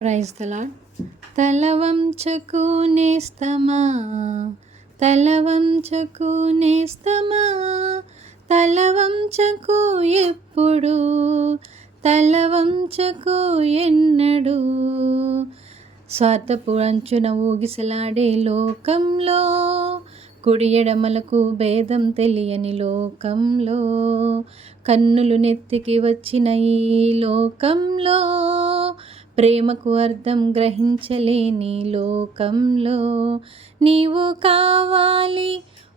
Praise the lord. తల వంచకు నేస్తమా, తల వంచకు నేస్తమా, తల వంచకు ఎప్పుడు, తల వంచకు ఎన్నడు. స్వార్థపు అంచున ఊగిసలాడే లోకంలో, కుడి ఎడమలకు భేదం తెలియని లోకంలో, కన్నులు నెత్తికి వచ్చిన ఈ లోకంలో, ప్రేమకు అర్థం గ్రహించలేని లోకంలో, నీవు కావాలి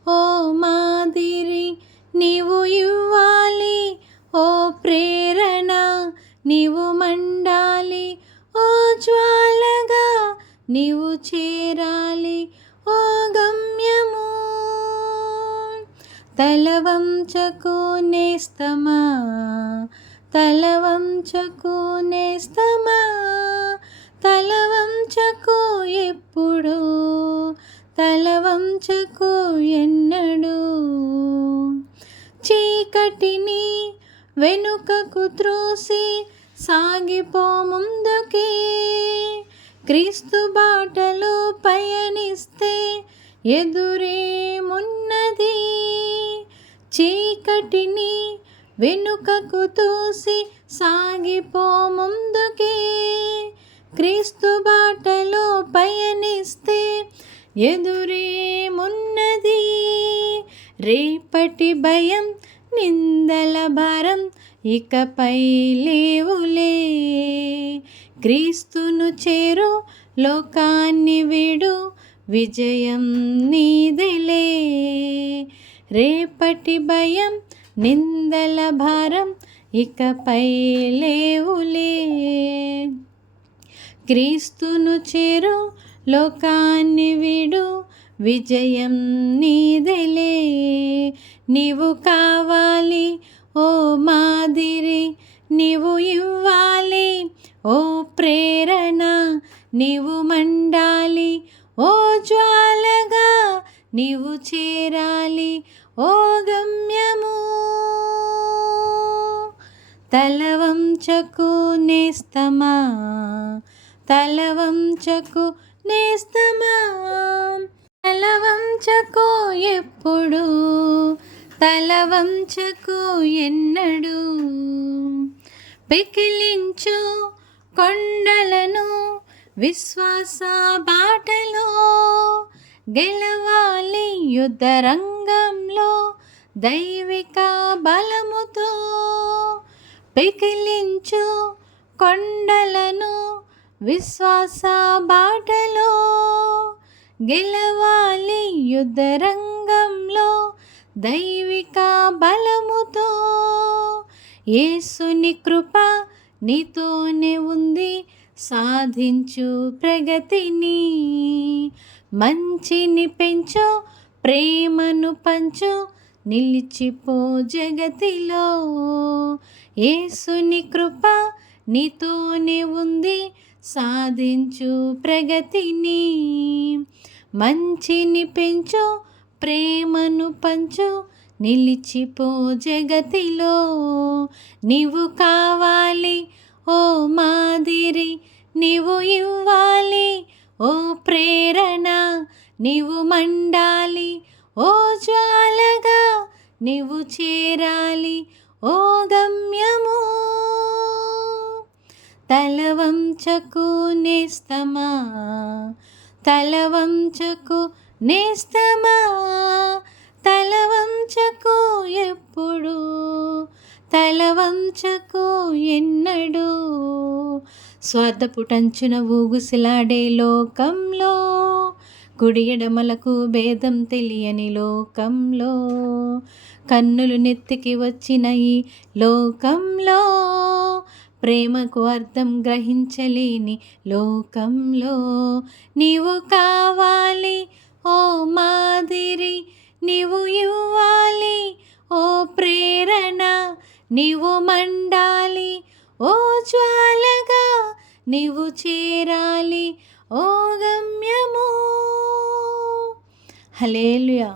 ఓ మాదిరి, నీవు ఇవ్వాలి ఓ ప్రేరణ, నీవు మండాలి ఓ జ్వాలగా, నీవు చేరాలి ఓ గమ్యము. తల వంచకు నేస్తమా, తల వంచకు నేస్తమా, తల వంచకు ఎప్పుడు, తల వంచకు ఎన్నడు. చీకటిని వెనుకకు త్రోసి సాగిపో ముందుకి, క్రీస్తు బాటలో పయనిస్తే ఎదురేమున్నది. చీకటిని వెనుకకు తోసి సాగిపో ముందుకే, క్రీస్తు బాటలో పయనిస్తే ఎదురేమున్నది. రేపటి భయం నిందల భారం ఇకపై లేవులే, క్రీస్తును చేరు లోకాన్ని వీడు, విజయం నీదెలే. రేపటి భయం నిందల భారం ఇకపై లేవులే, క్రీస్తును చేరు లోకాన్ని వీడు, విజయం నీదెలే. నీవు కావాలి ఓ మాదిరి, నీవు ఇవ్వాలి ఓ ప్రేరణ, నీవు మండాలి ఓ జ్వాలగా, నీవు చేరాలి ఓ గమ్యము. తల వంచకు నేస్తమా, తల వంచకు నేస్తమా, తల వంచకు ఎప్పుడు, తల వంచకు ఎన్నడు. పికిలించు కొండలను విశ్వాస బాటలో, గెలవాలి యుద్ధ రంగంలో దైవిక బలముతో. పికిలించు కొండలను విశ్వాస బాటలో, గెలవాలి యుద్ధ రంగంలో దైవిక బలముతో. యేసుని కృప నీతోనే ఉంది, సాధించు ప్రగతిని. మంచిని పెంచు, ప్రేమను పంచు, నిలిచిపో జగతిలో. యేసుని కృప నీతోనే ఉంది, సాధించు ప్రగతిని. మంచిని పెంచు, ప్రేమను పంచు, నిలిచిపో జగతిలో. నీవు కావాలి ఓ మాదిరి, నీవు ఇవ్వాలి ఓ ప్రేరణ, నీవు మండాలి ఓ జ్వాలగా, నీవు చేరాలి ఓ గమ్యము. తల వంచకు నేస్తమా, తల వంచకు నేస్తమా, తల వంచకు ఎప్పుడు, తల వంచకు ఎన్నడు. స్వార్థపుటంచున ఊగుసిలాడే లోకంలో, కుడి ఎడమలకు భేదం తెలియని లోకంలో, కన్నులు నెత్తికి వచ్చిన ఈ లోకంలో, ప్రేమకు అర్థం గ్రహించలేని లోకంలో, నీవు కావాలి ఓ మాదిరి, నీవు ఇవ్వాలి ఓ ప్రేరణ, నీవు మండాలి ఓ జ్వాలగా, నీవు చేరాలి ఓ గమ్యము. హల్లెలూయా.